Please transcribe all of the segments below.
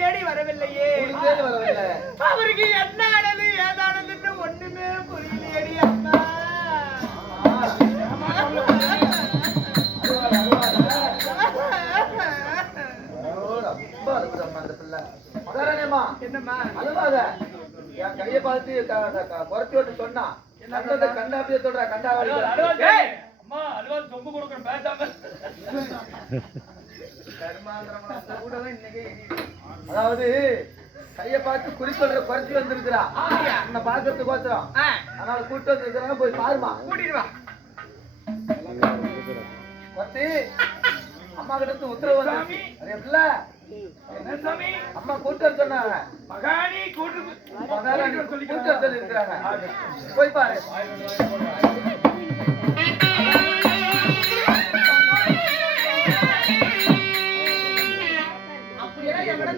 தேடி வரவில்லையே. அவருக்கு என்ன ஆனது ஏதானதுன்னு ஒண்ணுமே புரியலையடி அம்மா. என்னம்மா அழுவாத, என் கையை பார்த்து குறைச்சி விட்டு சொன்னா கண்டாபிய சொல்ற கண்டாவாடி அம்மா அல்வா சொம்பு கொடுக்கணும் பேசாம. அதாவது கைய பார்த்து குறி சொல்ற குறைச்சி வந்திருக்கிறா உன்னை பாக்குறதுக்கு கோசரம். அதனால கூட்டு வந்திருக்கிறாங்க, போய் பாருமா. கூட்டிடுவா. பத்தி அம்மா கிட்ட உத்தரவு வந்து எப்படில என்ன சாமி அம்மா கூட்டு சொன்னாங்க. மகாணி கூட்டு கூட்டு சொல்லி இருக்கிறாங்க, போய் பாரு.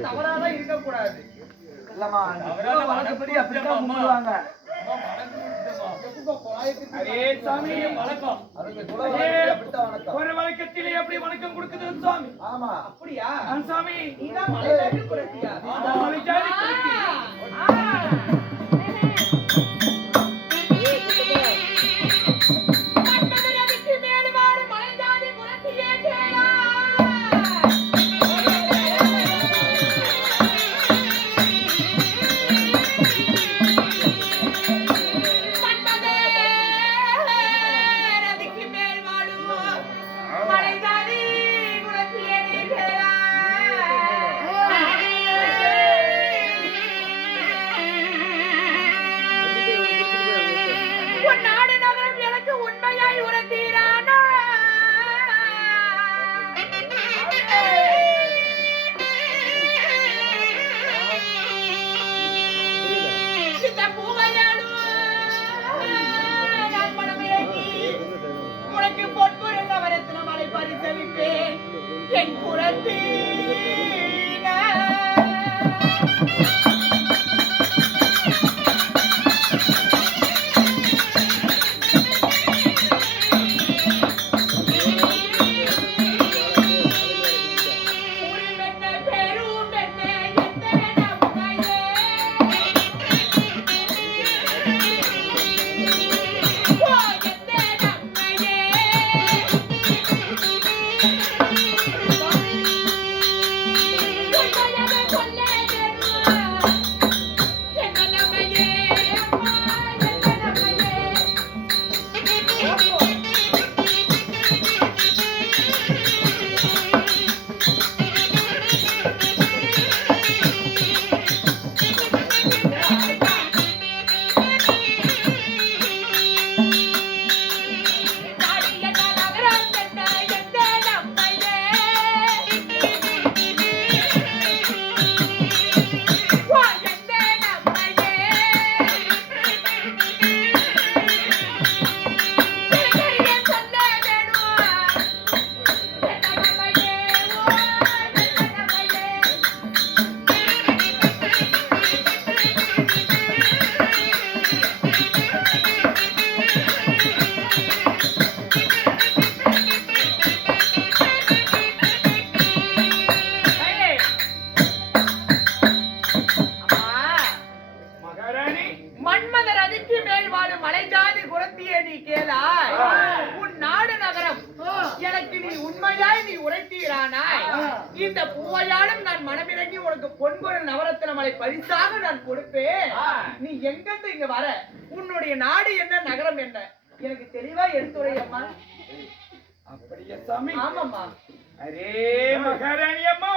தவறாதான் இருக்கக்கூடாது. இல்லம்மா வழக்கப்படி அப்படித்தான் கும்பிடுவாங்க. ஒரு வழக்கத்திலே எப்படி வணக்கம் கொடுக்குது சாமி? ஆமா அப்படியா சாமி? நீதான் மலையாளி குறைத்தியா? என் புறத்தீன இந்த பூவையாலும் நான் மனமிறங்கி உனக்கு பொன்குரல் நவரத்தின மலை பரிசாக நான் கொடுப்பேன். நீ எங்கிருந்து இங்க வர, உன்னுடைய நாடு என்ன, நகரம் என்ன, எனக்கு தெளிவா எடுத்துரை அம்மா. அப்படியே சாமி? ஆமாம்மா. அரே மகாராணி அம்மா,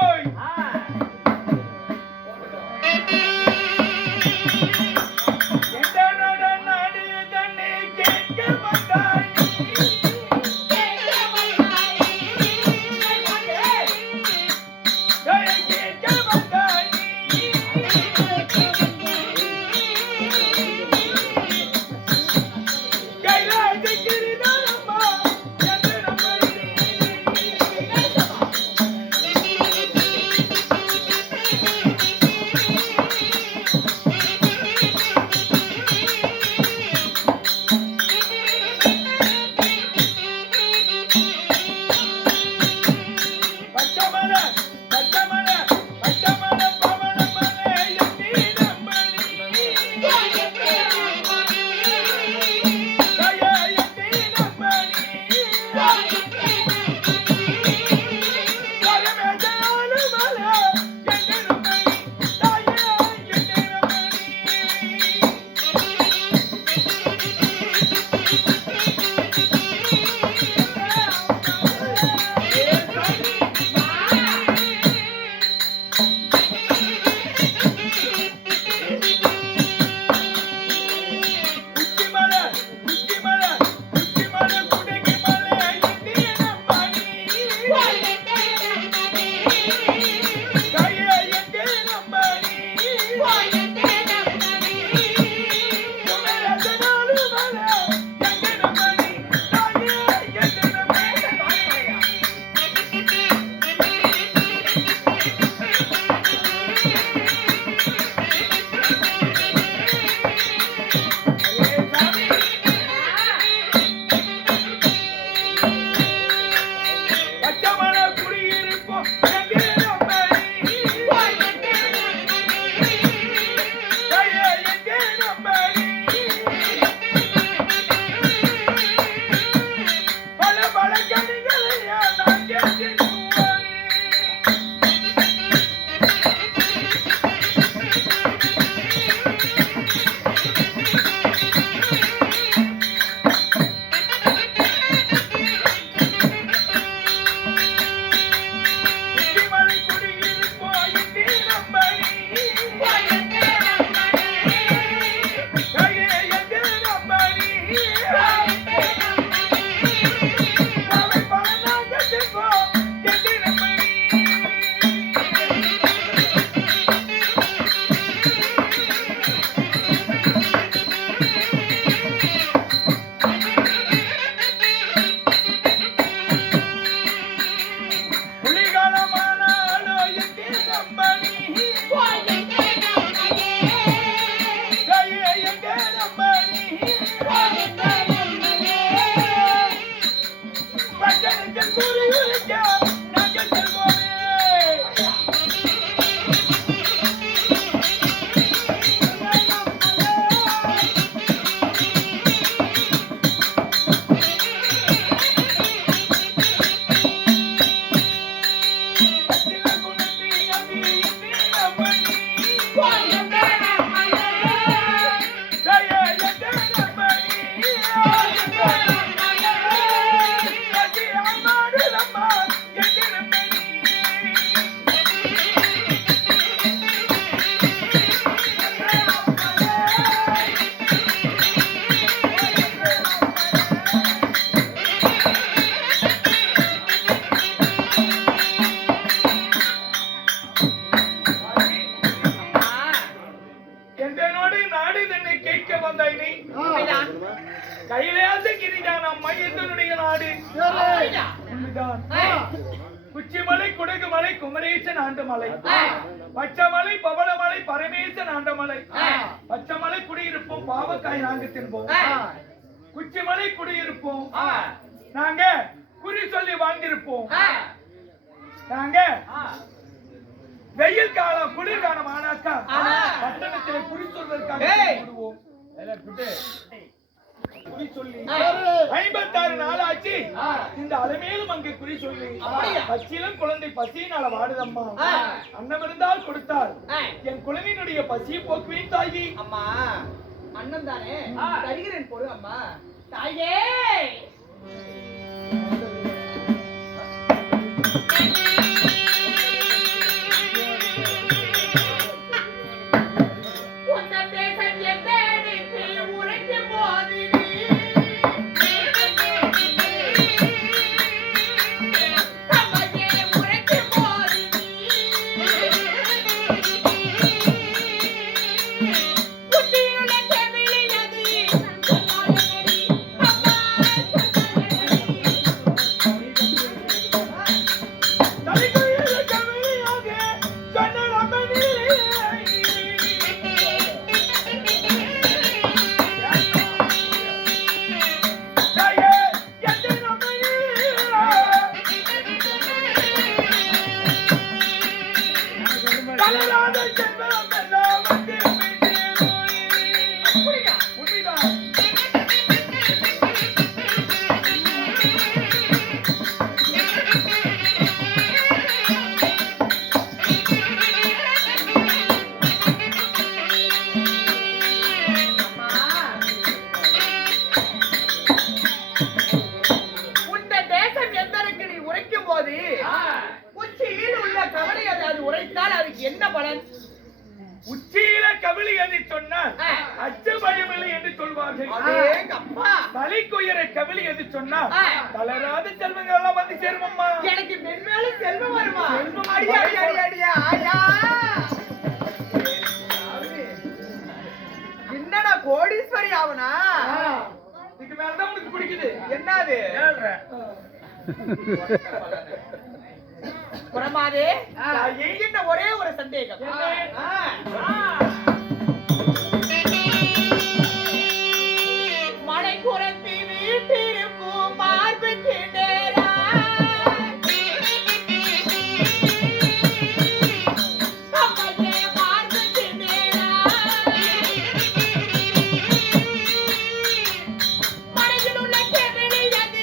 குச்சிமலை குடகுமலை குமரேசன் ஆண்டமலை பச்சமலை பவளமலை பரமேசன் ஆண்டமலை பச்சமலை குடியிருப்போம் பாவக்காய் நாங்க தின்போம் குச்சிமலை குடியிருப்போம் நாங்க குறி சொல்லி வாழ்ந்திருப்போம் நாங்க வெயில் காலம் குளிர்காலம் ஆனாக்கா பட்டணத்திலே குறி சொல்வதற்காக விடுவோம் குறி சொல்லி 56 நாள் ஆச்சு இந்த அலமேலும் அங்கே குறி சொல்லி பச்சிலும் குழந்தை பசியினால வாடுதம்மா அன்னம் இருந்தால் கொடுத்தால் என் குழந்தையினுடைய பசியை போக்குவேன் தாயி. அம்மா அண்ணன் தானே தருகிறேன் பொறு அம்மா. தாயே உச்சியில கவிழி என்று சொன்னால் அச்சபயமில்லை என்று சொல்வார்கள். தலைக்குயர கவிழி என்று சொன்னால் தளராத செல்வங்கள் எல்லாம் வந்து சேருமம்மா. எனக்கு மென்மேல செல்வம் வருமா? என்னடா கோடீஸ்வரி ஆவனா? இதுக்கு மேலதான் உனக்கு பிடிக்குது. என்னது புறமாதே என்ன ஒரே ஒரு சந்தேகம். மழை குறைத்தி வீட்டிருக்கும் மார்புக்கு நேரா மார்புக்கு நேரா மழையில் உள்ள கேவலியது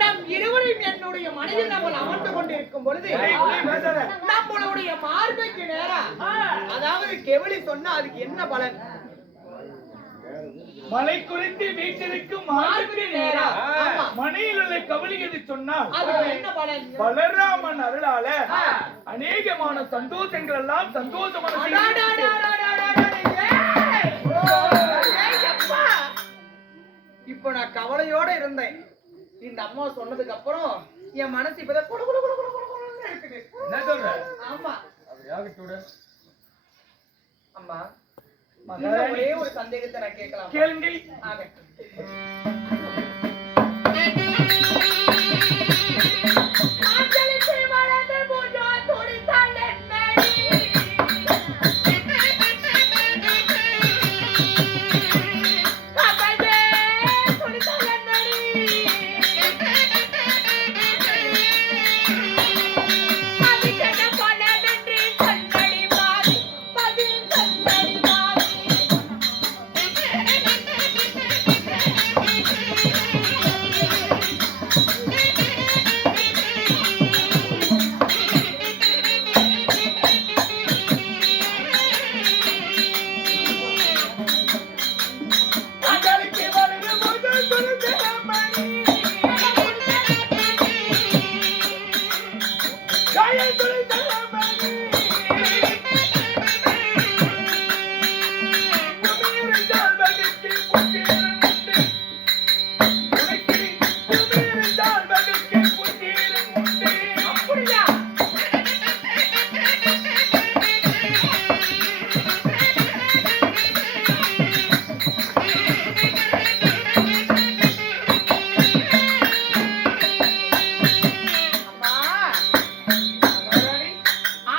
நம் இருவரையும் என்னுடைய மனையில் நம்ம அமர்ந்து கொண்டிருக்கும் பொழுது நம்மளுடைய மார்புக்கு நேரா அதாவது கெவலி சொன்னா அதுக்கு என்ன பலன்? மலை குறித்து வீட்டிற்கும் மார்புக்கு நேரா மனையில் உள்ள கவலி என்று சொன்னால் அதுக்கு என்ன பலன்? பலராமன் அருளால அநேகமான சந்தோஷங்கள் எல்லாம் சந்தோஷமான இப்ப நான் கவலையோட இருந்தேன். இந்த அம்மா சொன்னதுக்கு அப்புறம் என் மனசு இப்பதான் குடு குடு குடு குடு குடுன்னு இருக்குது. என்ன சொல்ற? ஆமா அம்மா ஒரே ஒரு சந்தேகத்தை நான் கேட்கலாம். கேளுங்கள்.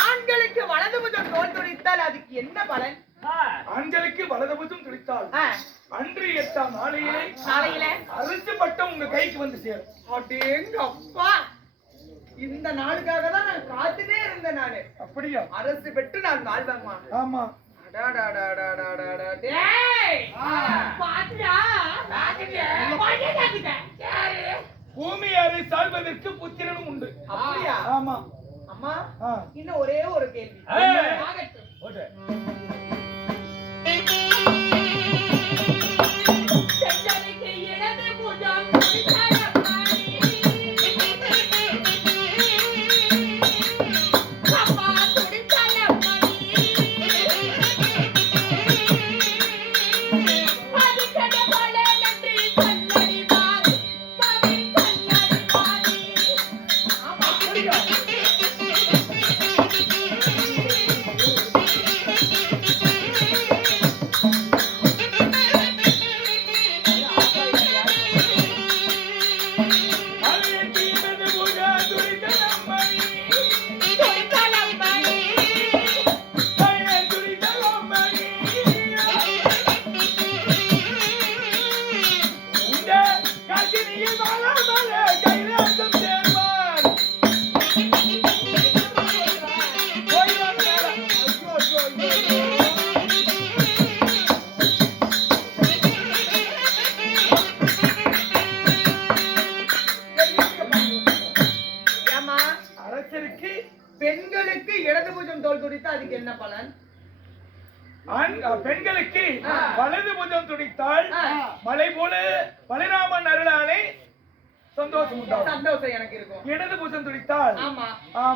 ஆண்களுக்கு வலது புஜம் தோல் துடித்தால் அதுக்கு என்ன பலன்? ஆண்களுக்கு வலதுபுஜம் துடித்தால் அன்று 8ஆம் நாளையிலே அரசு பட்டம் உங்க கைக்கு வந்து சேரும். அடேங்கப்பா, இந்த நாளுக்காக தான் நான் காத்துட்டே இருந்தேன். நானு அப்படியா? அரசு பெற்று நான் வாழ்வேம்மா. ஆமா. பூமி அறை சால்வதற்கு புத்திரனும் உண்டு. அப்படியா? ஆமா. அம்மா, ஆ. இன்னும் ஒரே ஒரு கேள்வி. செஞ்சதுக்கு இடது புஜம் துடித்தாலம்மாடி. அம்மா துடித்தாலம்மாடி. அதுக்கட போல நன்றி சொல்லடி மாறி. பதில் சொல்லடி மாறி. ஆமா, அப்படியா? பெண்களுக்கு இடது புஜம் தோல் துடித்தா அதுக்கு என்ன பலன்? பெண்களுக்கு வலது புஜம் துடித்தால் மலை போல பலராமன் அருளாலே சந்தோஷம் உண்டாகும். சந்தோஷம் எனக்கு இருக்கும். இடது புஜம் துடித்தால் ஆமா,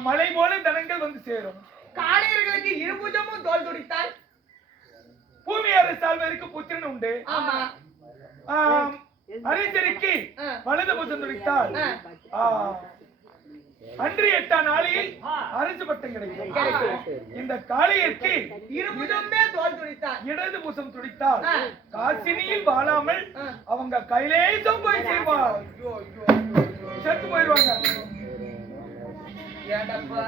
மலை போல தனங்கள் வந்து சேரும். காளையர்களுக்கு இருபுஜமும் தோல் துடித்தால் பூமி அறை சால்வதற்கு புத்திரன் உண்டு. ஆமா, அரிசருக்கு வலது புஜம் துடித்தால் அன்று 8ஆம் நாளில் அரசு பட்டம் கிடைக்கும். இந்த காளையருக்கு இருபுஜமே தோல் துடித்தால் இடது புஜம் துடித்தால் காசினியில் வாழாமல் அவங்க கைலேசம் போய் சேர்வார். செத்து போயிருவாங்க. ஏண்டப்பா,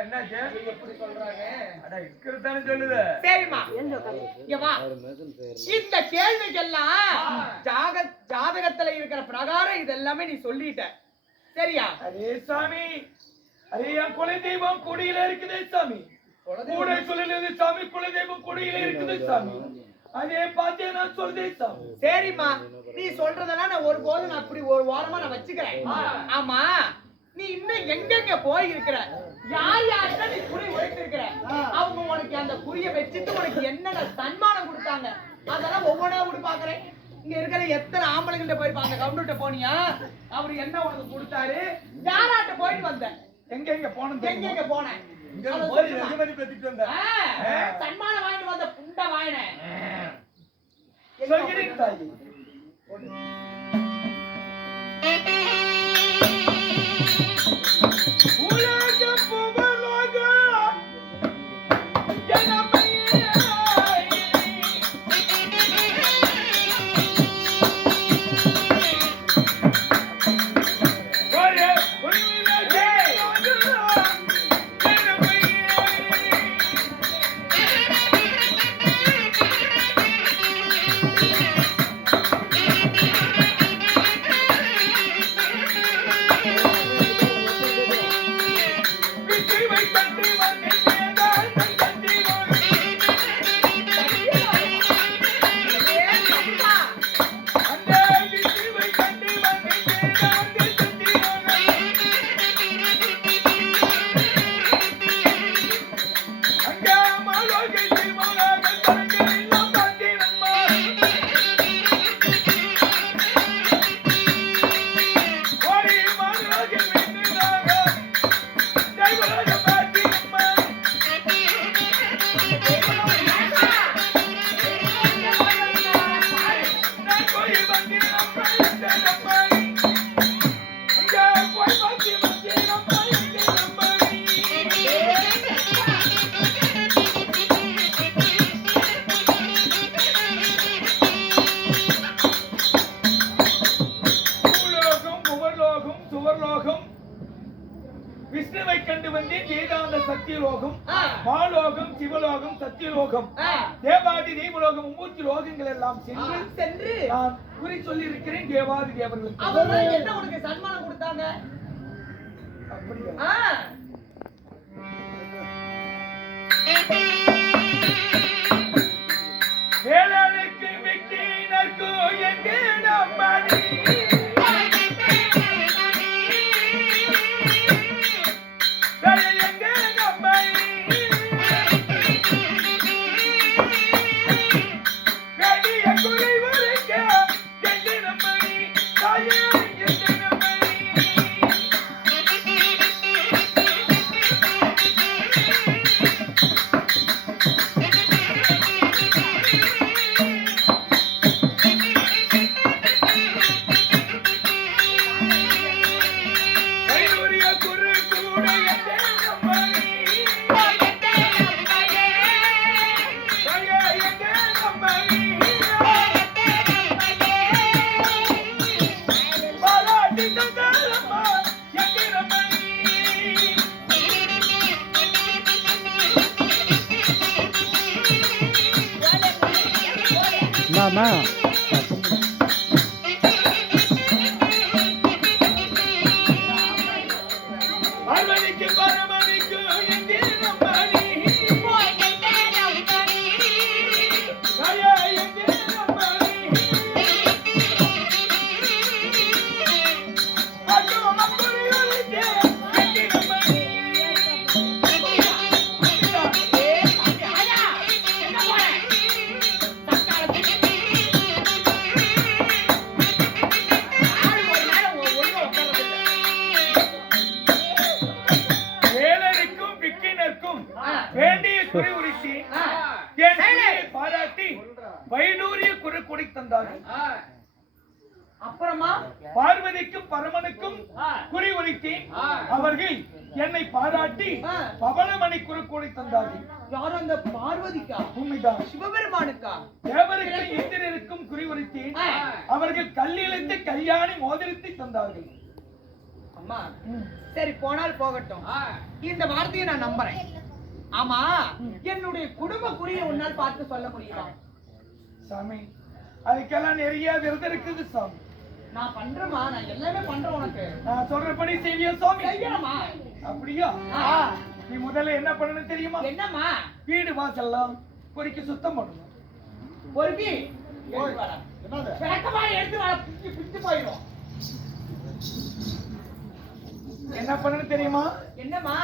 என்னாச்சு? எப்படி சொல்றாங்க? இருக்கிறதானே சொல்லுது. சரிம்மா, இங்க வா. இந்த கேள்விக்கெல்லாம் ஜாதகத்துல இருக்கிற பிரகாரம் இதெல்லாமே நீ சொல்லிட்ட. சரியா? அரே சாமி, அரே என் குல தெய்வம் கொடியில இருக்குது சாமி. கூட சொல்லுது சாமி, குல தெய்வம் கொடியில இருக்குது சாமி. அதே பார்த்தே நான் சொல்றேன் சாமி. சரிம்மா, நீ சொல்றதெல்லாம் நான் ஒருபோதும் நான் அப்படி ஒரு வாரமா நான் வச்சுக்கிறேன். ஆமா, நீ இன்னும் எங்கெங்க போய் இருக்கிற, யார் யார்கிட்ட நீ குறி உழைத்திருக்கிற, அவங்க உனக்கு அந்த குறிய வச்சுட்டு உனக்கு என்னென்ன சன்மானம் கொடுத்தாங்க அதெல்லாம் ஒவ்வொன்றா விட்டு பாக்குறேன். இங்க இருக்கிற எத்தனை ஆம்பளைங்கிட்ட போயிருப்பாங்க. கவுண்டர்கிட்ட போனியா, அவரு என்ன உனக்கு கொடுத்தாரு, யாராட்ட போயிட்டு வந்த, எங்க போனது, எங்க போனேன், சன்மானம் வாங்கிட்டு வந்த புண்ட வாயின சொல்கிறேன் தாயி. விஷ்ணுவை கண்டு வந்தேன் வேதாந்த சத்தியலோகம் மாலோகம் சிவலோகம் சத்தியலோகம் தேவாதி தேவலோகம் 3 லோகங்கள் எல்லாம் சென்று நான் குறி சொல்லி இருக்கிறேன் தேவாதி தேவர்களுக்கு. அவர்கள் என்ன உனக்கு சன்மானம் கொடுத்தாங்க? அப்படியா? வேளாளுக்கு விக்கினர்க்கு எங்கே நம்மடி மாமா பார்வதிக்கு பரமணிக்கு எங்கே நம்மடி எங்கே நம்மடி வேண்டிய குறி உரித்தி என் குறியை பாராட்டி வைடூரிய குறு கொடி தந்தார்கள். அப்புறமா பார்வதிக்கும் பரமனுக்கும் குறி உரித்தி அவர்கள் என்னை பாராட்டி பவனமணி குறு கொடி தந்தார்கள். யாரும் அந்த பார்வதிக்கா? உண்மைதான். சிவபெருமானுக்கா? தேவருக்கும் இந்திரருக்கும் குறி உரித்தி அவர்கள் கல்லிழந்து கல்யாணி மோதிரத்தை தந்தார்கள். அம்மா சரி, போனால் போகட்டும். இந்த வார்த்தையை நான் நம்புறேன். ஆமா, என்னுடைய குடும்ப குறியை உன்னால் பார்த்து சொல்ல முடியுமா? சாமி, அதுக்கெல்லாம் நிறைய விரதம் இருக்குது சாமி. நான் பண்றேமா, நான் எல்லாமே பண்றேன். உனக்கு நான் சொல்றபடி செய்வியா சாமி? செய்யறமா? அப்படியா? நீ முதல்ல என்ன பண்ணணும் தெரியுமா? என்னம்மா? வீடு வாசல்லாம் பொறுக்கி சுத்தம் பண்ணணும். பொறுக்கி விளக்கமா எடுத்து வர, பிச்சு போயிடும். என்ன பண்ணணும் தெரியுமா? என்னம்மா?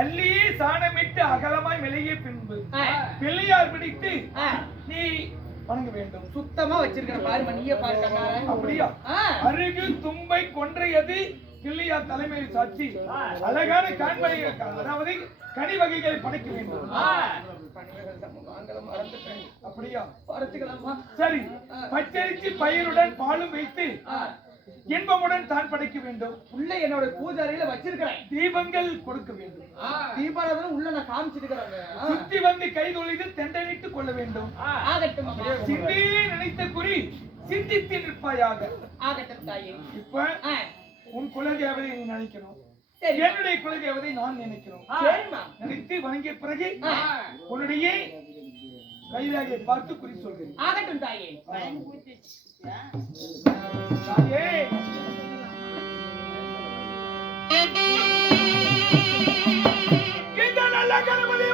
அள்ளியே சாணமிட்டு அகலமாய் மெழுகிய பின்பு பிள்ளையார் பிடித்து நீ வணங்க வேண்டும். சுத்தமா வச்சிருக்கிற பாருமா, நீயே பாரு கண்ணார. அப்படியா? அருகு தும்பை கொன்றையது பிள்ளையார் தலைமையில் சாட்சி அழகான காண்பை, அதாவது கனி வகைகளை படைக்க வேண்டும். அப்படியா? படைச்சுக்கலாமா? சரி. பச்சரிசி பயிருடன் பாலும் வைத்து இன்பமுடன் தான் படைக்க வேண்டும். உள்ள என்னோட பூஜாரியில வச்சிருக்கிறேன். தீபங்கள் கொடுக்க வேண்டும். தீபாவளி உள்ள நான் காமிச்சிருக்கிறேன். சுத்தி வந்து கைதொழிது தெண்டனிட்டு கொள்ள வேண்டும். ஆகட்டும். சிந்தியே நினைத்த குறி சிந்தித்து நிற்பாயாக. ஆகட்டும் தாயே. இப்ப உன் குலதேவதை நீ நினைக்கணும், என்னுடைய குலதேவதை நான் நினைக்கிறோம். நினைத்து வணங்கிய பிறகு உன்னுடைய கைலாயை பார்த்து குறி சொல்கிறேன். ஆகட்டும் தாயே. தாயே, இந்த நல்ல கணபதி